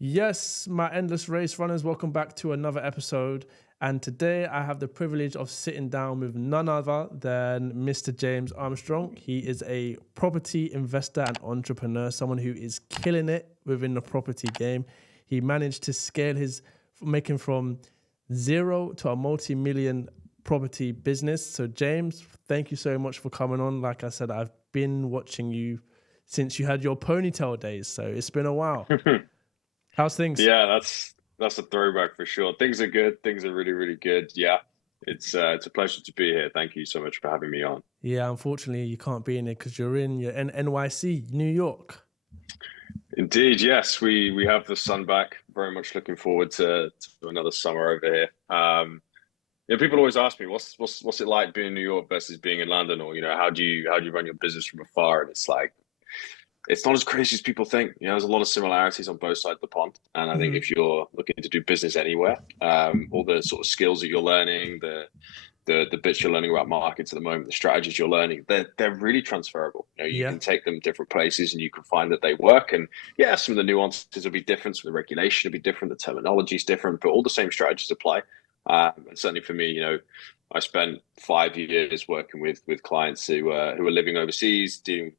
Yes, my endless race runners, welcome back to another episode. And today I have the privilege of sitting down with none other than Mr. James Armstrong. He is a property investor and entrepreneur, someone who is killing it within the property game. He managed to scale making from zero to a multi-million property business. So James, thank you so much for coming on. Like I said, I've been watching you since you had your ponytail days. So it's been a while. How's things? Yeah, that's a throwback for sure. Things are good. Things are really, really good. Yeah, it's a pleasure to be here. Thank you so much for having me on. Yeah, unfortunately, you can't be in it because you're in NYC, New York. Indeed, yes, we have the sun back. Very much looking forward to another summer over here. Yeah, people always ask me, what's it like being in New York versus being in London, or how do you run your business from afar? And it's like it's not as crazy as people think. There's a lot of similarities on both sides of the pond. And I think Hmm. if you're looking to do business anywhere, all the sort of skills that you're learning, the bits you're learning about markets at the moment, the strategies you're learning, they're really transferable. You Yeah, can take them different places and you can find that they work. And yeah, some of the nuances will be different, some of the regulation will be different, the terminology is different, but all the same strategies apply. And certainly for me, I spent 5 years working with clients who are living overseas, doing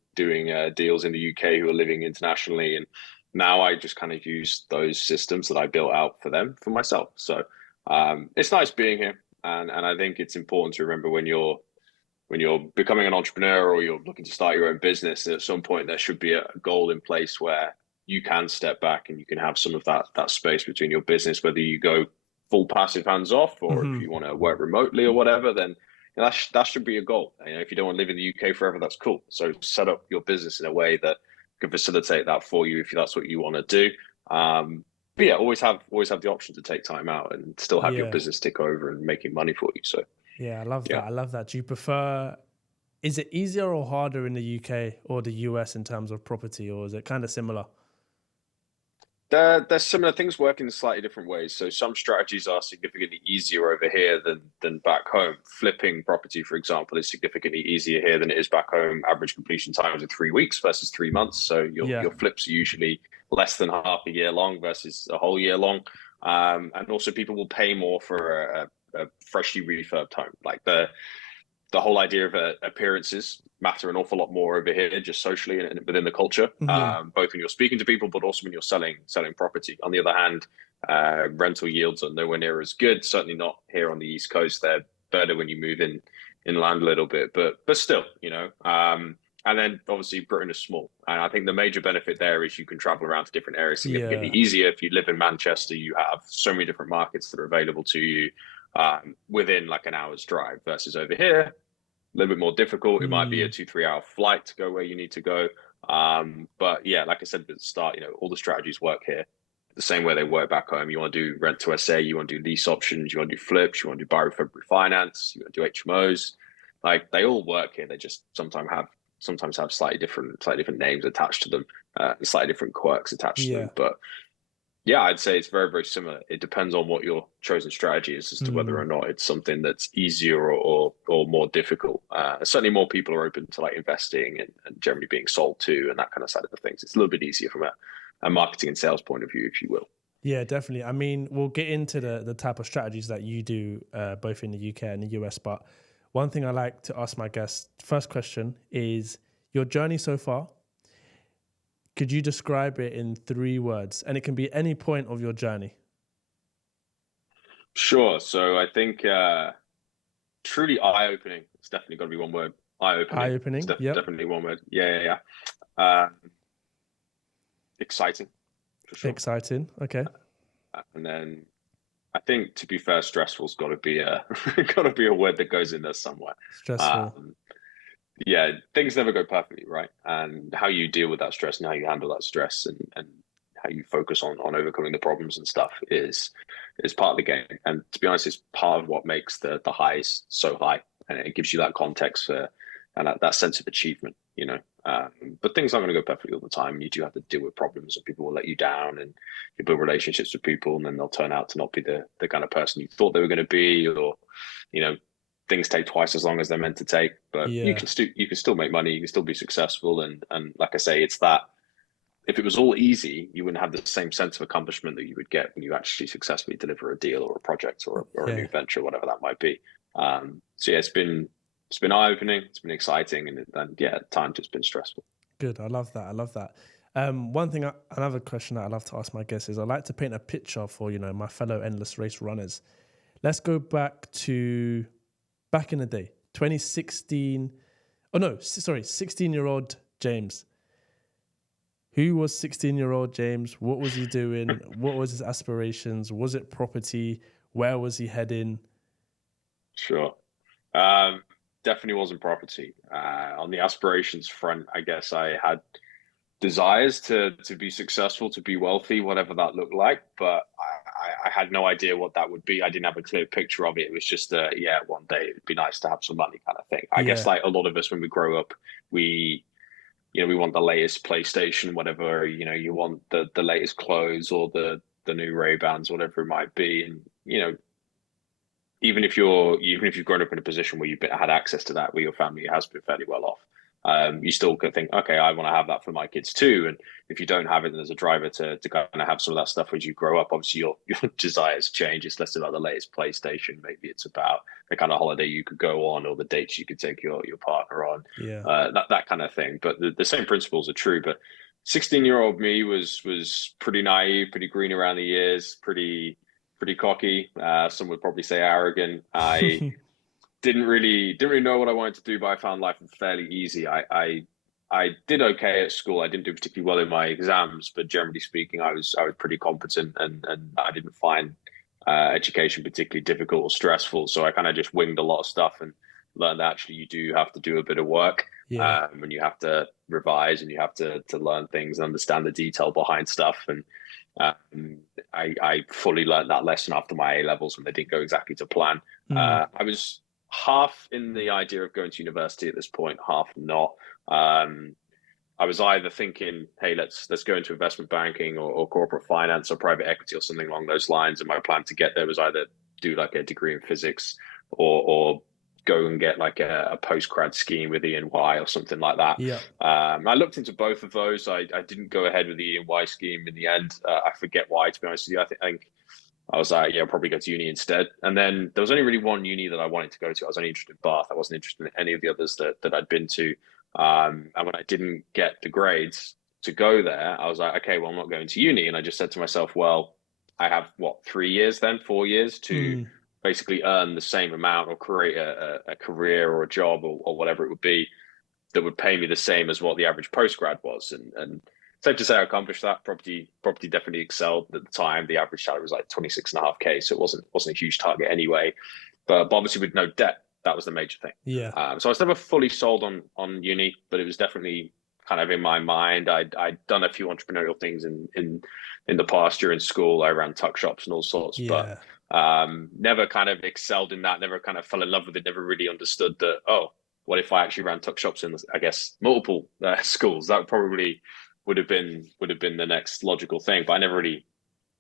deals in the UK, who are living internationally, and now I just kind of use those systems that I built out for them for myself. So it's nice being here, and I think it's important to remember when you're becoming an entrepreneur or you're looking to start your own business, at some point there should be a goal in place where you can step back and you can have some of that space between your business, whether you go full passive hands off or if hmm, you want to work remotely or whatever, then that should be a goal. If you don't want to live in the UK forever, that's cool. So set up your business in a way that can facilitate that for you if that's what you want to do. But yeah, always have the option to take time out and still have your yeah, business tick over and making money for you. So yeah. I love that. yeah. I love that. Do you prefer? Is it easier or harder in the UK or the US in terms of property, or is it kind of similar? There's similar things work in slightly different ways. So some strategies are significantly easier over here than back home. Flipping property, for example, is significantly easier here than it is back home. Average completion times are 3 weeks versus 3 months. So Yeah. your flips are usually less than half a year long versus a whole year long. And also people will pay more for a freshly refurbed home. Like the whole idea of appearances matter an awful lot more over here, just socially and within the culture, Hmm. both when you're speaking to people, but also when you're selling property. On the other hand, rental yields are nowhere near as good. Certainly not here on the East Coast. They're better when you move in inland a little bit, but still, and then obviously Britain is small, and I think the major benefit there is you can travel around to different areas significantly Yeah. easier. If you live in Manchester, you have so many different markets that are available to you within like an hour's drive versus over here, a little bit more difficult. It might be a Mm. 2 3 hour flight to go where you need to go. But yeah, like I said at the start, all the strategies work here the same way they work back home. You want to do rent to SA, you want to do lease options, you want to do flips, you want to do buy refurb refinance, you want to do HMOs. Like they all work here. They just sometimes have slightly different names attached to them, slightly different quirks attached to Yeah. them. But yeah, I'd say it's very, very similar. It depends on what your chosen strategy is as to whether Mm. or not it's something that's easier or more difficult. Certainly, more people are open to like investing and generally being sold to and that kind of side of the things. It's a little bit easier from a marketing and sales point of view, if you will. Yeah, definitely. I mean, we'll get into the type of strategies that you do both in the UK and the US. But one thing I like to ask my guests, first question is your journey so far. Could you describe it in 3 words? And it can be any point of your journey. Sure. So I think truly eye-opening. It's definitely got to be one word. Eye Eye-opening. It's opening. Yep. definitely one word. Yeah, yeah, yeah. Exciting for sure. Exciting. Okay. And then I think, to be fair, stressful's got to be a got to be a word that goes in there somewhere. Stressful. Um, yeah, things never go perfectly, right? And how you deal with that stress and how you handle that stress and how you focus on overcoming the problems and stuff is part of the game. And to be honest, it's part of what makes the highs so high, and it gives you that context for and that sense of achievement. But things aren't going to go perfectly all the time. You do have to deal with problems, and people will let you down, and you build relationships with people, and then they'll turn out to not be the kind of person you thought they were going to be, or you know things take twice as long as they're meant to take. But Yeah. you can still make money, you can still be successful, and like I say, if it was all easy, you wouldn't have the same sense of accomplishment that you would get when you actually successfully deliver a deal or a project or a Yeah. new venture, whatever that might be. So yeah, it's been eye-opening, it's been exciting, and yeah, at times it's been stressful. Good. I love that. I love that. Another question that I love to ask my guests is I like to paint a picture for, my fellow endless race runners. Let's go back in the day, 2016. Oh no, sorry, 16-year-old James. Who was 16-year-old James? What was he doing? What was his aspirations? Was it property? Where was he heading? Sure. Definitely wasn't property. On the aspirations front, I guess I had desires to be successful, to be wealthy, whatever that looked like, but I had no idea what that would be. I didn't have a clear picture of it. It was just one day it'd be nice to have some money kind of thing. I guess like a lot of us when we grow up, we want the latest PlayStation, whatever, you want the latest clothes or the new Ray-Bans, whatever it might be. And, even if you've grown up in a position where you've had access to that, where your family has been fairly well off, you still can think, okay, I want to have that for my kids too. And if you don't have it, then there's a driver to kind of have some of that stuff as you grow up. Obviously, your desires change. It's less about the latest PlayStation. Maybe it's about the kind of holiday you could go on or the dates you could take your partner on. Yeah. That kind of thing. But the same principles are true. But 16-year-old me was pretty naive, pretty green around the ears, pretty cocky. Some would probably say arrogant. I didn't really know what I wanted to do, but I found life fairly easy. I did okay at school. I didn't do particularly well in my exams, but generally speaking, I was pretty competent, and I didn't find education particularly difficult or stressful. So I kind of just winged a lot of stuff and learned that actually you do have to do a bit of work. Yeah. And you have to revise and you have to learn things and understand the detail behind stuff. And I fully learned that lesson after my A levels when they didn't go exactly to plan. I was half in the idea of going to university at this point, half not. I was either thinking, hey, let's go into investment banking or corporate finance or private equity or something along those lines. And my plan to get there was either do like a degree in physics or go and get like a post-grad scheme with E&Y or something like that. Yeah. I looked into both of those. I didn't go ahead with the E&Y scheme in the end. I forget why, to be honest with you. I think I was like, I'll probably go to uni instead. And then there was only really one uni that I wanted to go to. I was only interested in Bath. I wasn't interested in any of the others that I'd been to. And when I didn't get the grades to go there, I was like, okay, well, I'm not going to uni. And I just said to myself, well, I have 4 years to basically earn the same amount or create a career or a job or whatever it would be that would pay me the same as what the average postgrad was. And safe to say I accomplished that. Property definitely excelled at the time. The average salary was like 26.5K. So it wasn't a huge target anyway, but obviously with no debt, that was the major thing. Yeah. So I was never fully sold on uni, but it was definitely kind of in my mind. I'd done a few entrepreneurial things in the past during school. I ran tuck shops and all sorts, but never kind of excelled in that, never kind of fell in love with it, never really understood that, what if I actually ran tuck shops in, I guess, multiple schools? That probably would have been the next logical thing, but I never really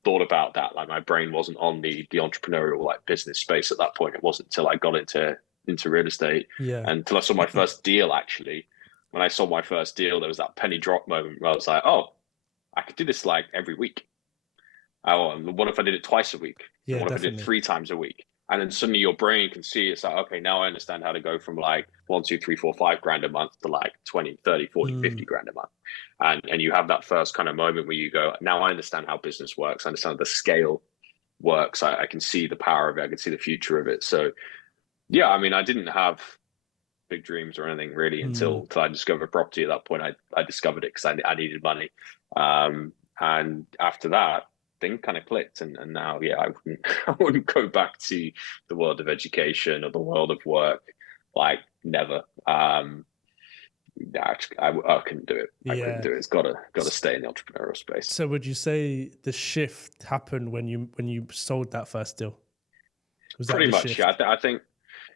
thought about that. Like my brain wasn't on the entrepreneurial like business space at that point. It wasn't until I got into real estate until I saw my first deal. Actually, when I saw my first deal, there was that penny drop moment where I was like, oh, I could do this like every week. What if I did it twice a week? Yeah, what definitely. if I did it 3 times a week? And then suddenly your brain can see it's like, okay, now I understand how to go from like 1, 2, 3, 4, 5 grand a month to like 20, 30, 40, 50 grand a month. And you have that first kind of moment where you go, now I understand how business works. I understand the scale works. I can see the power of it. I can see the future of it. So yeah, I mean, I didn't have big dreams or anything really until I discovered property. At that point, I discovered it because I needed money. And after that, thing kind of clicked, and now I wouldn't go back to the world of education or the world of work, like never. I couldn't do it. I couldn't do it. It's got to stay in the entrepreneurial space. So would you say the shift happened when you sold that first deal? Was that pretty much shift? Yeah, I think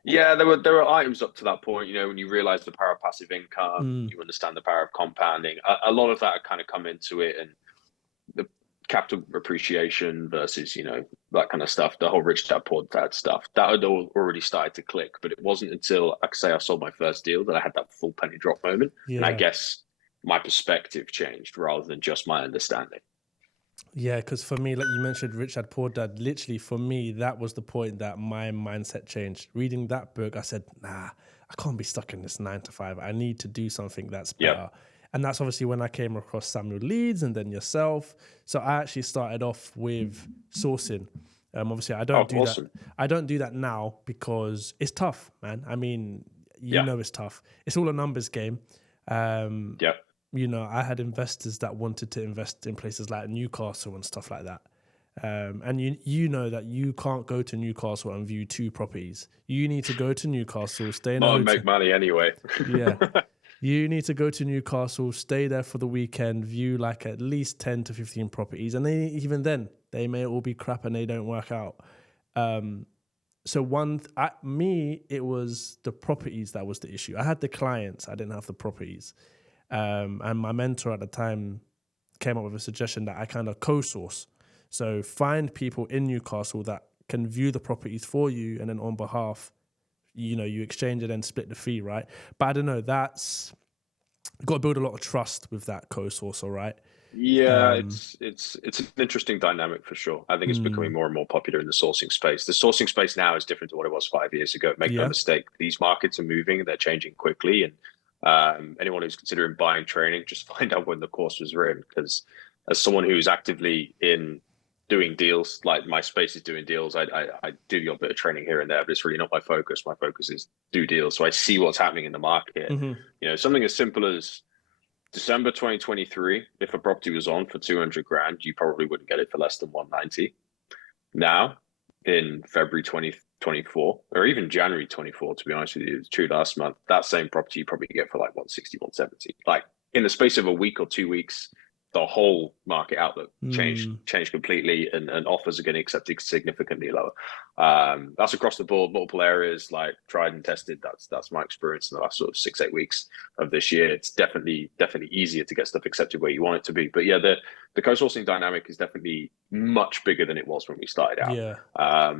there were items up to that point, when you realize the power of passive income, you understand the power of compounding. A lot of that had kind of come into it, and the capital appreciation versus, that kind of stuff, the whole rich dad, poor dad stuff, that had already started to click. But it wasn't until, like I say, I sold my first deal that I had that full penny drop moment. And I guess my perspective changed rather than just my understanding. Yeah, because for me, like you mentioned, Rich Dad Poor Dad, literally for me, that was the point that my mindset changed. Reading that book, I said, nah, I can't be stuck in this 9 to 5. I need to do something that's Yeah. better. And that's obviously when I came across Samuel Leeds and then yourself. So I actually started off with sourcing. Obviously, I don't Oh, do that. awesome. I don't do that now because it's tough, man. I mean, you Yeah. know, it's tough. It's all a numbers game. Yeah. You know, I had investors that wanted to invest in places like Newcastle and stuff like that. And you know that you can't go to Newcastle and view 2 properties. You need to go to Newcastle, stay in a Not and hotel. make money anyway. Yeah. You need to go to Newcastle, stay there for the weekend, view like at least 10 to 15 properties. And even then, they may all be crap and they don't work out. So it was the properties that was the issue. I had the clients, I didn't have the properties. And my mentor at the time came up with a suggestion that I kind of co-source. So find people in Newcastle that can view the properties for you, and then on behalf, you know, you exchange it and split the fee, right? But I don't know, you've got to build a lot of trust with that co-sourcer, right? Yeah, it's an interesting dynamic for sure. I think it's becoming more and more popular in the sourcing space. The sourcing space now is different to what it was 5 years ago. Make no Yeah. mistake, these markets are moving, they're changing quickly. And anyone who's considering buying training, just find out when the course was written. Because as someone who's actively in doing deals, like my space is doing deals, I do a little bit of training here and there, but it's really not my focus. My focus is do deals. So I see what's happening in the market. Mm-hmm. You know, something as simple as December 2023, if a property was on for 200 grand, you probably wouldn't get it for less than 190. Now, in February 2024, or even January 24, to be honest with you, it's true last month, that same property you probably get for like 160, 170. Like in the space of a week or 2 weeks, the whole market outlook changed completely, and offers are getting accepted significantly lower. That's across the board, multiple areas, like tried and tested. That's my experience in the last sort of 6-8 weeks of this year. It's definitely easier to get stuff accepted where you want it to be. But yeah, the co-sourcing dynamic is definitely much bigger than it was when we started out. Yeah.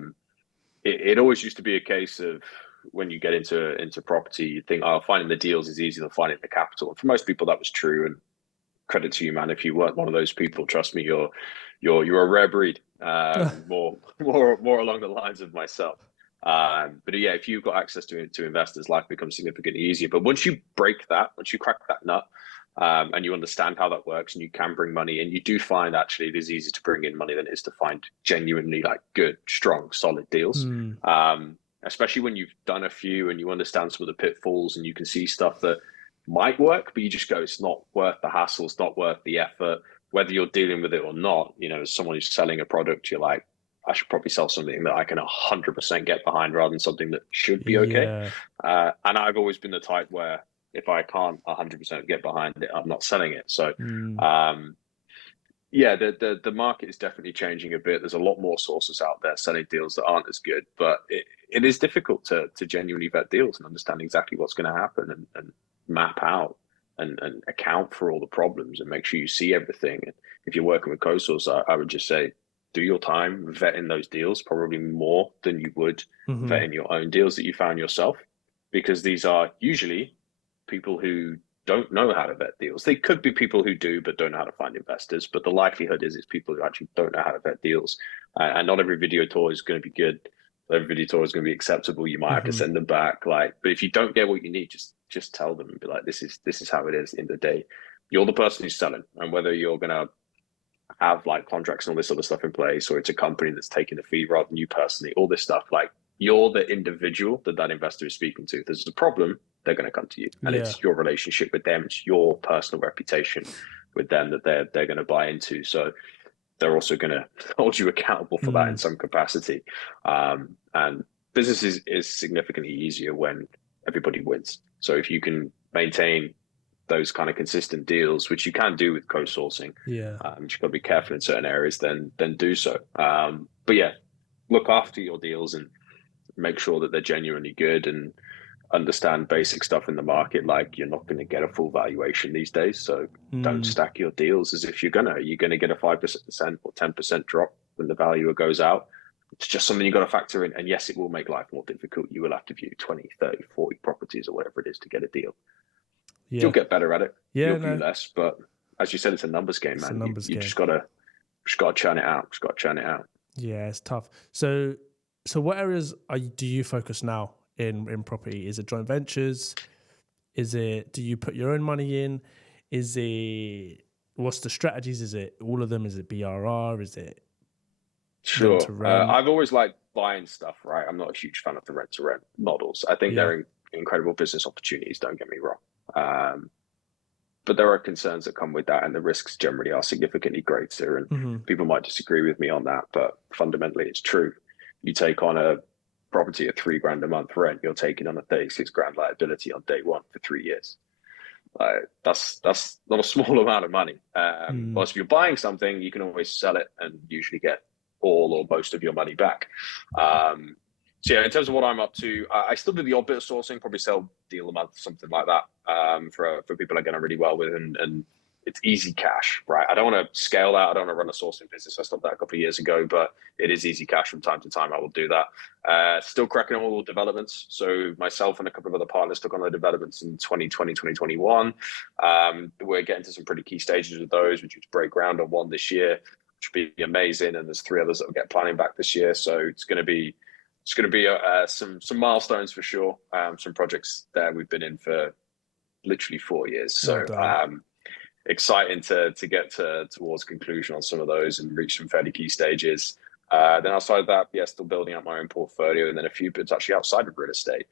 It always used to be a case of when you get into property, you think, oh, finding the deals is easier than finding the capital. And for most people, that was true. And credit to you, man. If you weren't one of those people, trust me, you're a rare breed. More along the lines of myself. But yeah, if you've got access to investors, life becomes significantly easier. But once you once you crack that nut, and you understand how that works, and you can bring money in, you do find actually it is easier to bring in money than it is to find genuinely like good, strong, solid deals. Especially when you've done a few and you understand some of the pitfalls and you can see stuff that might work, but you just go, it's not worth the hassle, it's not worth the effort, whether you're dealing with it or not. You know, as someone who's selling a product, you're like, I should probably sell something that I can 100% get behind rather than something that should be okay. Yeah. And I've always been the type where if I can't 100% get behind it, I'm not selling it. So, yeah, the market is definitely changing a bit. There's a lot more sources out there selling deals that aren't as good, but it is difficult to genuinely vet deals and understand exactly what's going to happen and map out and account for all the problems and make sure you see everything. And if you're working with co-source, I would just say, do your time vetting those deals, probably more than you would vetting your own deals that you found yourself, because these are usually people who don't know how to vet deals. They could be people who do, but don't know how to find investors. But the likelihood is it's people who actually don't know how to vet deals. And not every video tour is going to be good. Every video tour is going to be acceptable. You might have to send them back. Like, but if you don't get what you need, just tell them and be like, this is how it is. In the day, you're the person who's selling, and whether you're going to have like contracts and all this other stuff in place, or it's a company that's taking the fee rather than you personally, all this stuff, like you're the individual that investor is speaking to. If there's a problem, they're going to come to you, and it's your relationship with them, it's your personal reputation with them that they're going to buy into. So they're also going to hold you accountable for that in some capacity. And business is significantly easier when everybody wins. So if you can maintain those kind of consistent deals, which you can do with co-sourcing, you've got to be careful in certain areas, then do so. But yeah, look after your deals and make sure that they're genuinely good, and understand basic stuff in the market. Like, you're not going to get a full valuation these days, so don't stack your deals as if you're gonna get a 5% or 10% drop when the valuer goes out. It's just something you've got to factor in. And yes, it will make life more difficult. You will have to view 20, 30, 40 properties or whatever it is to get a deal. Yeah. You'll get better at it. Yeah, You'll view no, less, but as you said, it's a numbers game, it's a man. numbers You game. just gotta churn it out. Just gotta churn it out. Yeah, it's tough. So what areas do you focus now in property? Is it joint ventures? Is it, do you put your own money in? Is it, what's the strategies? Is it all of them? Is it BRR? Is it rent Sure. to rent? I've always liked buying stuff, right? I'm not a huge fan of the rent to rent models. I think Yeah. they're incredible business opportunities, don't get me wrong. But there are concerns that come with that, and the risks generally are significantly greater. And Hmm. people might disagree with me on that, but fundamentally, it's true. You take on a property at £3 a month rent, you're taking on a 36 grand liability on day one for 3 years. That's not a small amount of money. Plus, if you're buying something, you can always sell it and usually get all or most of your money back. So yeah, in terms of what I'm up to, I still do the odd bit of sourcing, probably sell a deal a month, something like that, for people I get on really well with, and it's easy cash, right? I don't want to scale that. I don't want to run a sourcing business. I stopped that a couple of years ago, but it is easy cash from time to time. I will do that. Still cracking on all the developments. So myself and a couple of other partners took on the developments in 2020, 2021. We're getting to some pretty key stages with those, which is break ground on one this year, which will be amazing. And there's 3 others that will get planning back this year. So it's going to be some milestones for sure. Some projects there we've been in for literally 4 years. So exciting to get towards conclusion on some of those and reach some fairly key stages. Then outside of that, yeah, still building up my own portfolio, and then a few bits actually outside of real estate,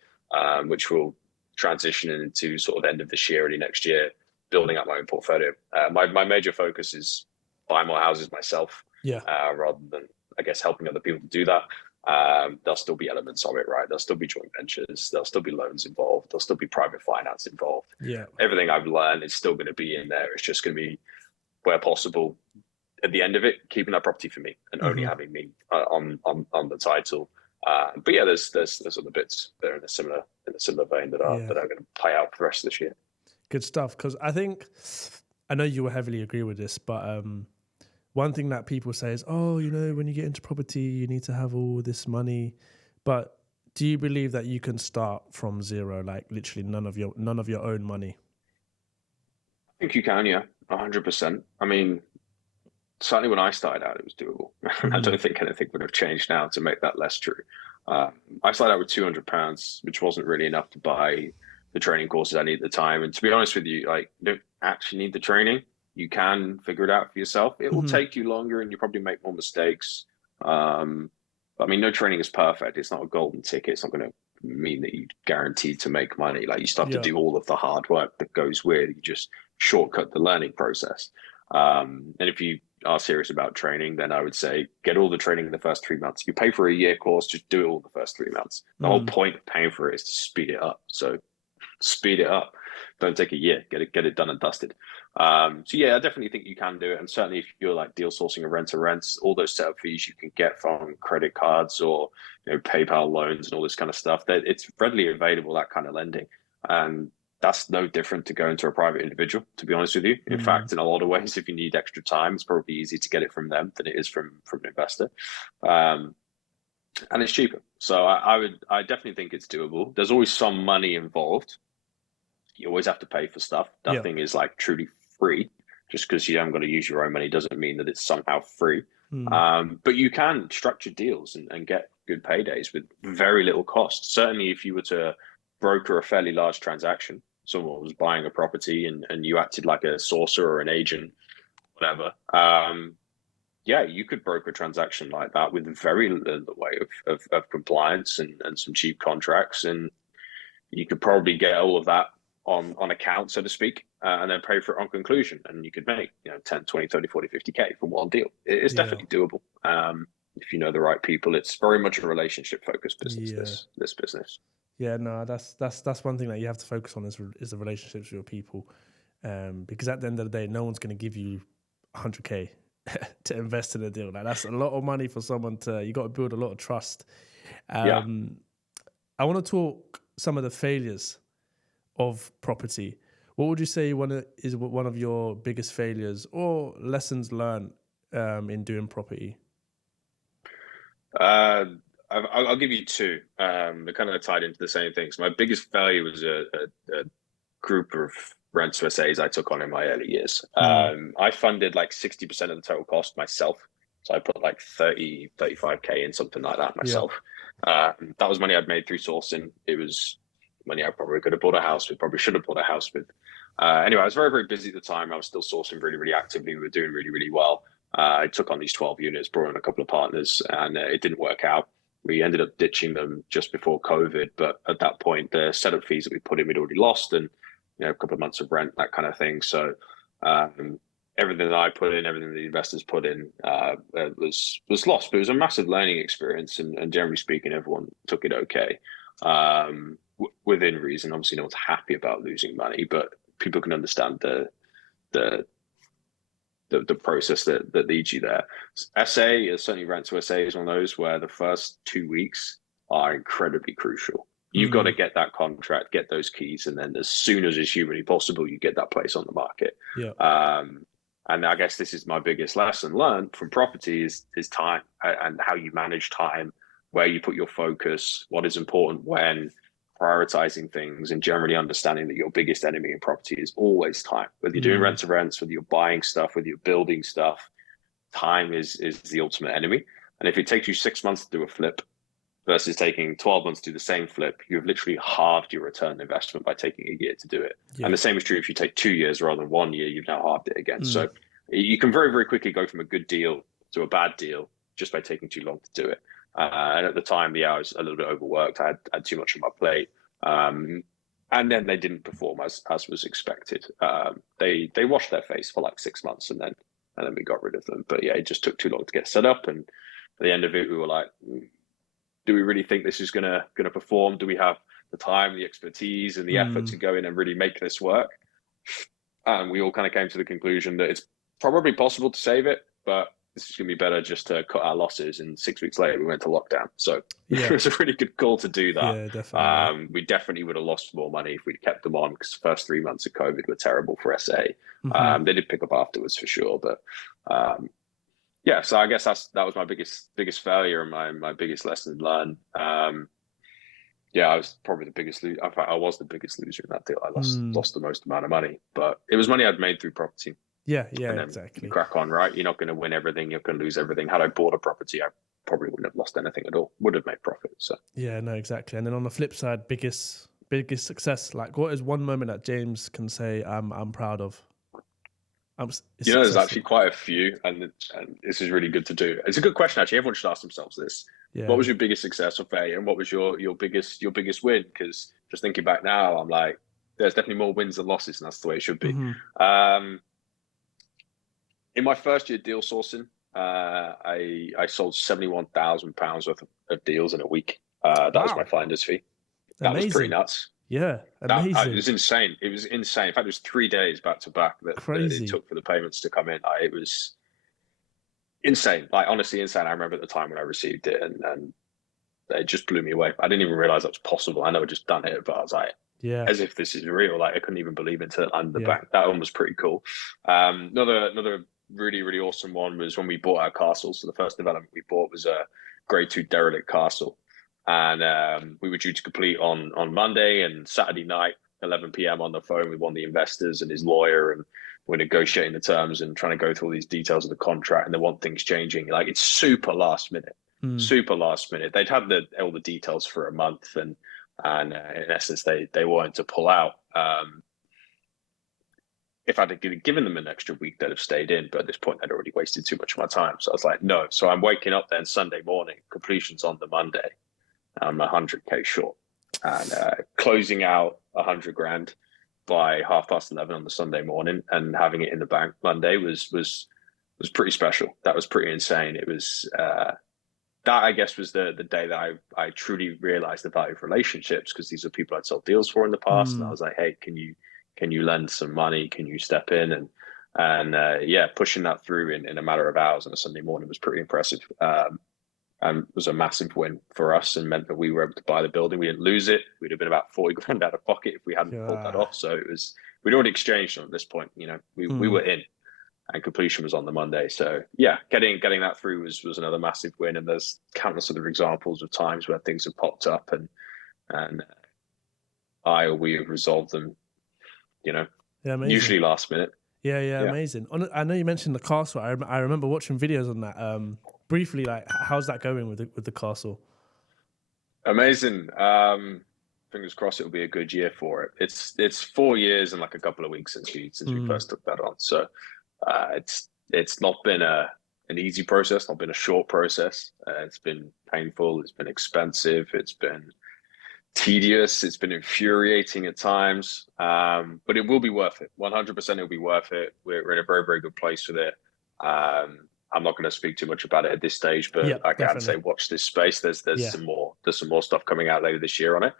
which will transition into sort of end of this year, early next year, building up my own portfolio. My major focus is buying more houses myself, Yeah. rather than, I guess, helping other people to do that. There'll still be elements of it, right? There'll still be joint ventures, there'll still be loans involved, there'll still be private finance involved. Yeah. Everything I've learned is still going to be in there. It's just going to be, where possible, at the end of it, keeping that property for me and only having me on the title. But yeah, there's other bits that are in a similar vein that are going to play out for the rest of this year. Good stuff. Because I know you will heavily agree with this, but one thing that people say is, oh, when you get into property, you need to have all this money. But do you believe that you can start from zero, like literally none of your own money? I think you can, yeah, 100%. I mean, certainly when I started out, it was doable. I don't think anything would have changed now to make that less true. I started out with £200, which wasn't really enough to buy the training courses I needed at the time. And to be honest with you, you don't actually need the training. You can figure it out for yourself. It will take you longer and you probably make more mistakes. But I mean, no training is perfect. It's not a golden ticket. It's not going to mean that you're guaranteed to make money. Like, you still have to do all of the hard work that goes with it. You just shortcut the learning process. And if you are serious about training, then I would say get all the training in the first 3 months. You pay for a year course, just do it all the first 3 months. The whole point of paying for it is to speed it up. So speed it up. Don't take a year. Get it done and dusted. So yeah, I definitely think you can do it. And certainly if you're like deal sourcing and rent to rents, all those setup fees you can get from credit cards or PayPal loans and all this kind of stuff, that it's readily available, that kind of lending. And that's no different to going to a private individual, to be honest with you. In fact, in a lot of ways, if you need extra time, it's probably easier to get it from them than it is from an investor. And it's cheaper. So I definitely think it's doable. There's always some money involved. You always have to pay for stuff. Nothing is like truly free. Just because you haven't got to use your own money doesn't mean that it's somehow free. But you can structure deals and get good paydays with very little cost. Certainly if you were to broker a fairly large transaction, someone was buying a property and you acted like a sourcer or an agent, whatever. Yeah, you could broker a transaction like that with very little in the way of compliance and some cheap contracts. And you could probably get all of that on account, so to speak, and then pay for it on conclusion. And you could make 10, 20, 30, 40, 50K from one deal. It's definitely doable. If you know the right people. It's very much a relationship focused business, this business. Yeah, no, that's one thing that you have to focus on is the relationships with your people, because at the end of the day, no one's going to give you 100K to invest in a deal. Like, that's a lot of money for someone you got to build a lot of trust. I want to talk some of the failures of property. What would you say is one of your biggest failures or lessons learned in doing property? I'll give you two. They're kind of tied into the same things. My biggest failure was a group of rent to SAs I took on in my early years. I funded like 60% of the total cost myself. So I put like 35K in, something like that myself. That was money I'd made through sourcing. It was money I probably could have bought a house with, probably should have bought a house with. Anyway, I was very, very busy at the time. I was still sourcing really, really actively. We were doing really, really well. I took on these 12 units, brought in a couple of partners, and it didn't work out. We ended up ditching them just before COVID. But at that point, the setup fees that we put in, we'd already lost, and a couple of months of rent, that kind of thing. So everything that I put in, everything the investors put in was lost. But it was a massive learning experience. And generally speaking, everyone took it okay. Within reason. Obviously, no one's happy about losing money, but people can understand the process that leads you there. SA, certainly rent to SA, is one of those where the first 2 weeks are incredibly crucial. You've got to get that contract, get those keys, and then as soon as it's humanly possible, you get that place on the market. And I guess this is my biggest lesson learned from property is time, and how you manage time, where you put your focus, what is important when, prioritizing things, and generally understanding that your biggest enemy in property is always time. Whether you're doing rent to rents, whether you're buying stuff, whether you're building stuff, time is the ultimate enemy. And if it takes you 6 months to do a flip versus taking 12 months to do the same flip, you've literally halved your return on investment by taking a year to do it. And the same is true if you take 2 years rather than 1 year, you've now halved it again. So you can very, very quickly go from a good deal to a bad deal just by taking too long to do it. And at the time, I was a little bit overworked. I had too much on my plate. And then they didn't perform as was expected. They washed their face for like 6 months, and then we got rid of them. But yeah, it just took too long to get set up. And at the end of it, we were like, do we really think this is gonna perform? Do we have the time, the expertise, and the effort to go in and really make this work? And we all kind of came to the conclusion that it's probably possible to save it, but this is going to be better just to cut our losses. And 6 weeks later, we went to lockdown. So it was a really good call to do that. Yeah, definitely. We definitely would have lost more money if we'd kept them on, because the first 3 months of COVID were terrible for SA. They did pick up afterwards for sure. But so I guess that was my biggest failure and my biggest lesson learned. I was probably the biggest loser. In fact, I was the biggest loser in that deal. I lost the most amount of money, but it was money I'd made through property. Yeah, exactly. You crack on, right? You're not going to win everything. You're going to lose everything. Had I bought a property, I probably wouldn't have lost anything at all. Would have made profit. So yeah, no, exactly. And then on the flip side, biggest success. Like, what is one moment that James can say I'm proud of? There's actually quite a few, and this is really good to do. It's a good question, actually. Everyone should ask themselves this. Yeah. What was your biggest success or failure, and what was your biggest win? Because just thinking back now, I'm like, there's definitely more wins than losses, and that's the way it should be. In my first year deal sourcing, I sold £71,000 worth of deals in a week. That was my finder's fee. That was pretty nuts. Yeah, amazing. It was insane. It was insane. In fact, it was 3 days back to back that it took for the payments to come in. It was insane. Like, honestly, insane. I remember at the time when I received it, and it just blew me away. I didn't even realize that was possible. I know I'd just done it, but I was like, as if this is real. Like, I couldn't even believe it until it landed the bank. That one was pretty cool. Another really, really awesome one was when we bought our castle. So the first development we bought was a grade 2 derelict castle. And we were due to complete on Monday, and Saturday night, 11 p.m. on the phone with one of the investors and his lawyer, and we're negotiating the terms and trying to go through all these details of the contract, and they want things changing. Like, it's super last minute. They'd had all the details for a month, and in essence, they wanted to pull out. If I'd given them an extra week, they'd have stayed in. But at this point, I'd already wasted too much of my time. So I was like, no. So I'm waking up then Sunday morning, completion's on the Monday. I'm 100K short, and closing out 100 grand by 11:30 on the Sunday morning and having it in the bank Monday was pretty special. That was pretty insane. It was that, I guess, was the day that I truly realized the value of relationships, because these are people I'd sold deals for in the past, and I was like, hey, can you lend some money? Can you step in? And pushing that through in a matter of hours on a Sunday morning was pretty impressive. And was a massive win for us, and meant that we were able to buy the building. We didn't lose it. We'd have been about 40 grand out of pocket if we hadn't pulled that off. So we'd already exchanged them at this point. We were in, and completion was on the Monday. So yeah, getting that through was another massive win. And there's countless other examples of times where things have popped up, and we have resolved them, Yeah, amazing. Usually last minute. Yeah, Yeah. amazing. I know you mentioned the castle. I remember watching videos on that. Briefly, like, how's that going with the castle? Amazing. Fingers crossed it'll be a good year for it. It's 4 years and like a couple of weeks since we Mm, first took that on. So it's not been an easy process, not been a short process. It's been painful, it's been expensive, it's been tedious, it's been infuriating at times. But it will be worth it. 100% it'll be worth it. We're in a very, very good place with it. I'm not going to speak too much about it at this stage, but yep, I can say definitely. watch this space. There's Yeah, some more stuff coming out later this year on it.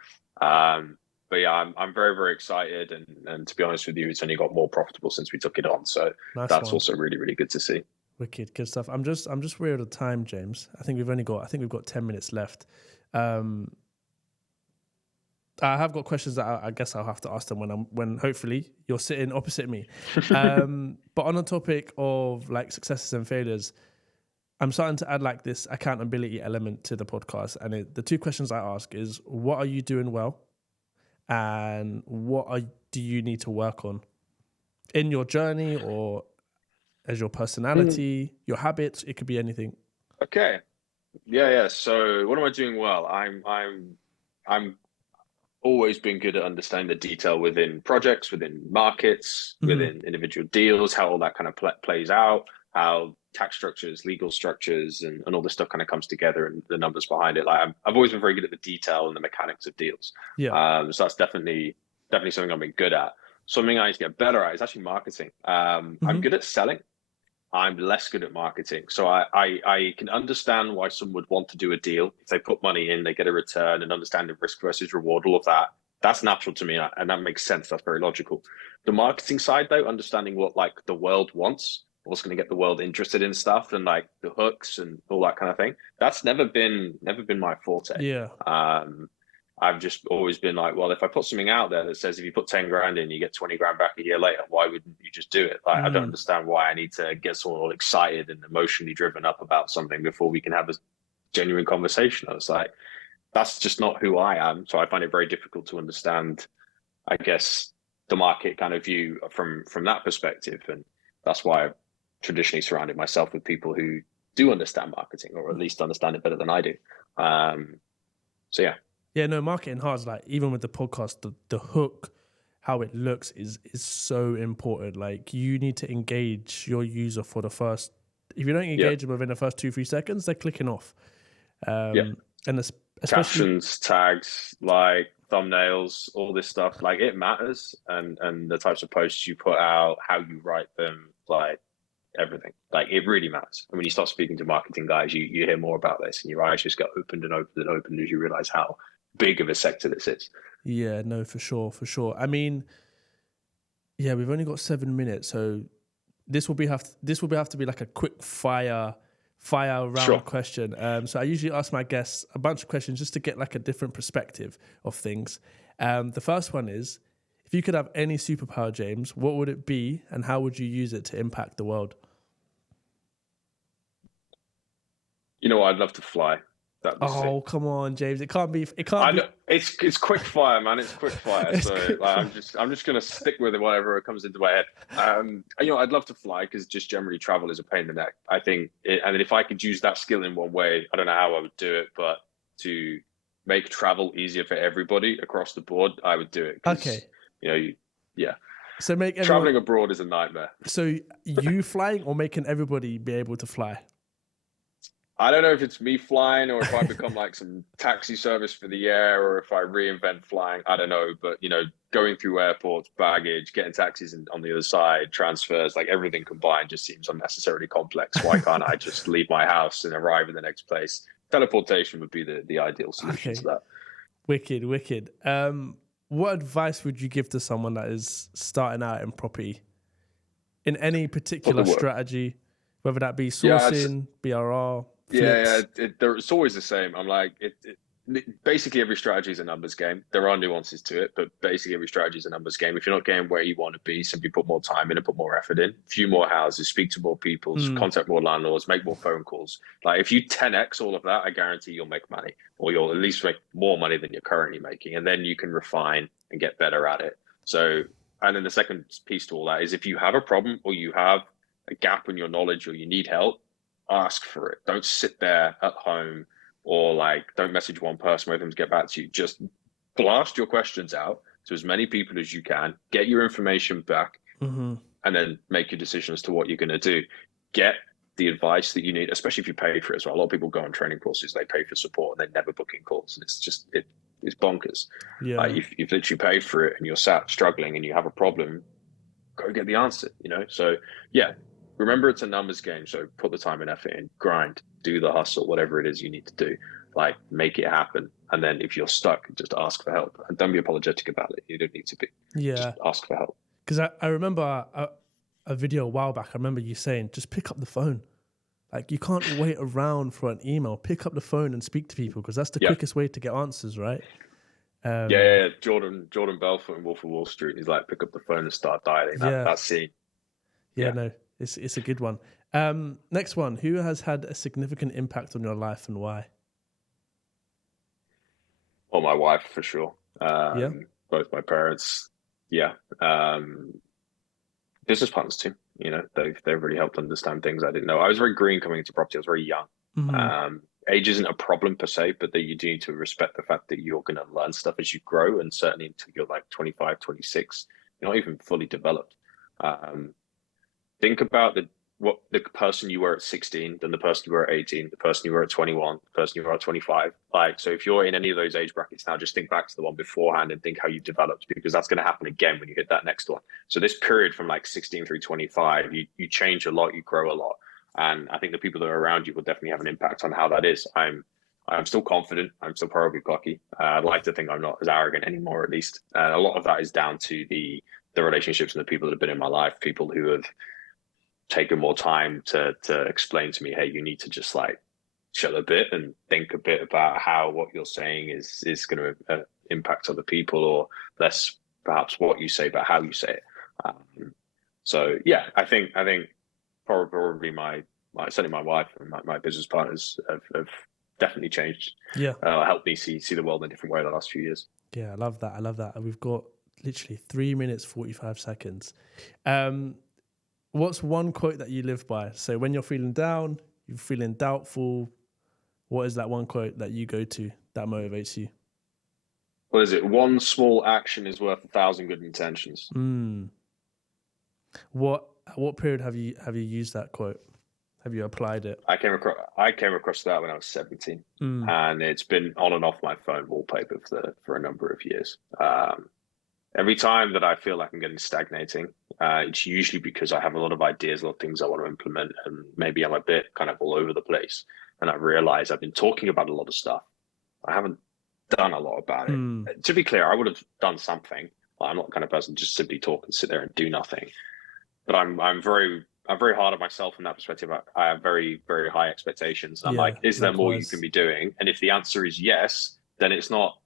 But yeah, I'm very, very excited, and to be honest with you, it's only got more profitable since we took it on. So nice that's one. also really, really good to see. Wicked, good stuff. I'm just worried of the time, James. I think we've got 10 minutes left. Um, I have got questions that I guess I'll have to ask them when hopefully you're sitting opposite me. But on the topic of like successes and failures, I'm starting to add like this accountability element to the podcast. And the two questions I ask is, what are you doing well, and do you need to work on in your journey or as your Mm, personality, your habits? It could be anything. okay. Yeah. So what am I doing well? I'm always been good at understanding the detail within projects, within markets, Hmm. within individual deals, how all that kind of plays out, how tax structures, legal structures, and all this stuff kind of comes together and the numbers behind it. Like I've always been very good at the detail and the mechanics of deals. Yeah. So that's definitely something I've been good at. Something I need to get better at is actually marketing. I'm Hmm. good at selling. I'm less good at marketing. So I can understand why someone would want to do a deal. If they put money in, they get a return, and understand the risk versus reward, all of that. That's natural to me, and that makes sense. That's very logical. The marketing side, though, understanding what like the world wants, what's going to get the world interested in stuff, and like the hooks and all that kind of thing. That's never been my forte. Yeah. Um, I've just always been like, well, if I put something out there that says if you put 10 grand in, you get 20 grand back a year later, why wouldn't you just do it? Like, I don't Mm. understand why I need to get someone all excited and emotionally driven up about something before we can have a genuine conversation. I was like, that's just not who I am. So I find it very difficult to understand, I guess, the market kind of view from that perspective. And that's why I've traditionally surrounded myself with people who do understand marketing, or at least understand it better than I do. Um, so yeah. Yeah, no, marketing hard. Like, even with the podcast, the hook, how it looks is so important. Like, you need to engage your user for the first. If you don't Yeah. engage them within the first 2-3 seconds, they're clicking off. Yeah. And especially, Captions, tags, like thumbnails, all this stuff, like it matters, and the types of posts you put out, how you write them, like everything, like it really matters. And when you start speaking to marketing guys, you hear more about this, and your eyes just get opened and opened and opened as you realize how big of a sector this is. yeah, no, for sure, for sure. I mean, yeah, we've only got 7 minutes, so this will have to be like a quick fire round Sure. question. So I usually ask my guests a bunch of questions just to get like a different perspective of things. The first one is, if you could have any superpower, James, what would it be, and how would you use it to impact the world? You know what? I'd love to fly. That'd be sick. Oh, come on, James. It can't be. It can't I be. know it's quick fire, man. It's quick fire. It's So quick. like, I'm just gonna stick with it, whatever comes into my head. I'd love to fly because just generally travel is a pain in the neck. I think, and if I could use that skill in one way, I don't know how I would do it, but to make travel easier for everybody across the board, I would do it because Okay. yeah, So make everyone. traveling abroad is a nightmare. So you flying or making everybody be able to fly? I don't know if it's me flying or if I become like some taxi service for the air or if I reinvent flying. I don't know. But, going through airports, baggage, getting taxis on the other side, transfers, like everything combined just seems unnecessarily complex. Why can't I just leave my house and arrive in the next place? Teleportation would be the ideal solution to Okay. that. Wicked, wicked. What advice would you give to someone that is starting out in property in any Put particular the work. strategy, whether that be Yeah, sourcing, BRR, yeah. flips? It's always the same. I'm like, basically every strategy is a numbers game. There are nuances to it, but basically every strategy is a numbers game. If you're not getting where you want to be, simply put more time in and put more effort in. A few more houses, speak to more people, Mm, contact more landlords, make more phone calls. Like if you 10x all of that, I guarantee you'll make money, or you'll at least make more money than you're currently making, and then you can refine and get better at it. So And then the second piece to all that is if you have a problem or you have a gap in your knowledge or you need help, ask for it. Don't sit there at home or like don't message one person, wait for them to get back to you. Just blast your questions out to as many people as you can, get your information back, and then make your decision as to what you're going to do. Get the advice that you need, especially if you pay for it as well. A lot of people go on training courses, they pay for support and they never book in calls. And it's just, it's bonkers. Yeah. You've literally paid for it and you're sat struggling and you have a problem, go get the answer, you know? So yeah, remember it's a numbers game. So put the time and effort in, grind, do the hustle, whatever it is you need to do, like make it happen. And then if you're stuck, just ask for help and don't be apologetic about it. You don't need to be. Yeah. Just ask for help. Because I remember a video a while back, I remember you saying, just pick up the phone. Like, you can't wait around for an email. Pick up the phone and speak to people because that's the quickest way to get answers, right? Jordan Belfort in Wolf of Wall Street. He's like, pick up the phone and start dialing. That scene. Yeah, no, it's a good one. Next one. Who has had a significant impact on your life and why? Oh, my wife, for sure. Both my parents. Yeah. Business partners too. You know, they've really helped understand things I didn't know. I was very green coming into property. I was very young. Age isn't a problem per se, but that you do need to respect the fact that you're going to learn stuff as you grow, and certainly until you're like 25, 26, you're not even fully developed. Think about what the person you were at 16, then the person you were at 18, the person you were at 21, the person you were at 25. Like, so if you're in any of those age brackets now, just think back to the one beforehand and think how you developed, because that's going to happen again when you hit that next one. So this period from like 16 through 25, you change a lot, you grow a lot. And I think the people that are around you will definitely have an impact on how that is. I'm still confident. I'm still probably cocky. I'd like to think I'm not as arrogant anymore, at least. A lot of that is down to the relationships and the people that have been in my life, people who have taken more time to explain to me, hey, you need to just like chill a bit and think a bit about how what you're saying is going to impact other people, or less perhaps what you say, but how you say it. So yeah, I think probably certainly my wife and my business partners have definitely changed. Yeah, helped me see the world in a different way the last few years. Yeah, I love that. And we've got literally 3 minutes 45 seconds. What's one quote that you live by? So when you're feeling down, you're feeling doubtful, what is that one quote that you go to that motivates you? What is it? One small action is worth 1,000 good intentions. At what period have you used that quote? Have you applied it? I came across that when I was 17, and it's been on and off my phone wallpaper for a number of years. Every time that I feel like I'm getting stagnating, it's usually because I have a lot of ideas, a lot of things I want to implement, and maybe I'm a bit kind of all over the place. And I realize I've been talking about a lot of stuff. I haven't done a lot about it. To be clear, I would have done something. I'm not the kind of person to just simply talk and sit there and do nothing. But I'm very hard on myself in that perspective. I have very, very high expectations. And I'm like, is there more you can be doing? And if the answer is yes, then it's not,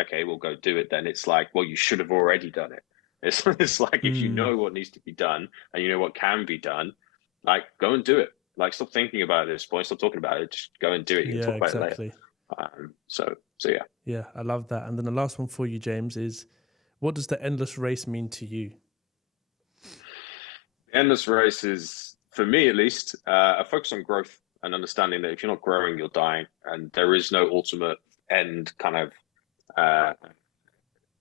okay, we'll go do it then. It's like, well, you should have already done it. It's like, if you know what needs to be done and you know what can be done, like, go and do it. Like, stop thinking about it at this point, stop talking about it, just go and do it. You can talk about it later. So yeah. Yeah, I love that. And then the last one for you, James, is what does the endless race mean to you? Endless race is, for me at least, a focus on growth and understanding that if you're not growing, you're dying, and there is no ultimate end kind of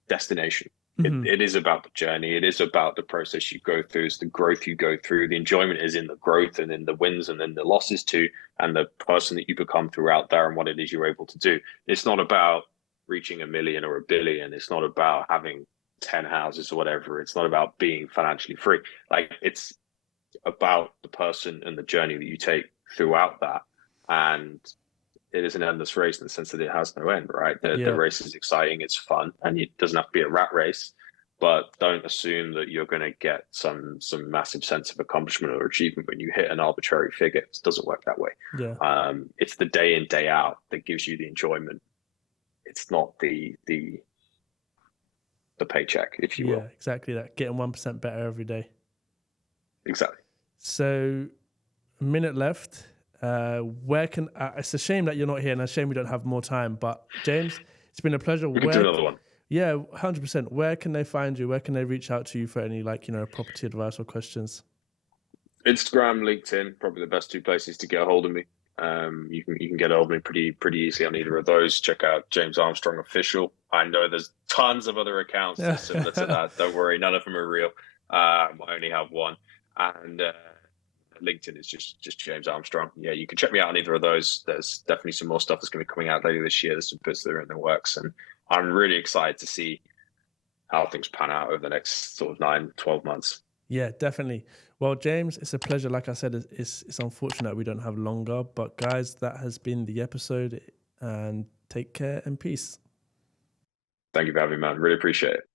destination. It is about the journey. It is about the process you go through. It's the growth you go through. The enjoyment is in the growth and in the wins and in the losses too, and the person that you become throughout there and what it is you're able to do. It's not about reaching 1 million or 1 billion. It's not about having 10 houses or whatever. It's not about being financially free. Like, it's about the person and the journey that you take throughout that. And it is an endless race in the sense that it has no end, right? The race is exciting, it's fun, and it doesn't have to be a rat race, but don't assume that you're going to get some massive sense of accomplishment or achievement when you hit an arbitrary figure. It doesn't work that way. It's the day in, day out that gives you the enjoyment. It's not the paycheck, if you will. Yeah, exactly that. Getting 1% better every day. Exactly. So, a minute left. It's a shame that you're not here, and a shame we don't have more time. But James, it's been a pleasure. We can do another one. Yeah, 100%. Where can they find you? Where can they reach out to you for any property advice or questions? Instagram, LinkedIn, probably the best two places to get a hold of me. You can get a hold of me pretty easily on either of those. Check out James Armstrong Official. I know there's tons of other accounts that are similar to that. Don't worry, none of them are real. I only have one, and LinkedIn is just James Armstrong. Yeah, you can check me out on either of those. There's definitely some more stuff that's going to be coming out later this year. There's some bits that are in the works, and I'm really excited to see how things pan out over the next sort of 9, 12 months. Yeah, definitely. Well, James, it's a pleasure. Like I said, it's unfortunate we don't have longer, but guys, that has been the episode, and take care and peace. Thank you for having me, man. Really appreciate it.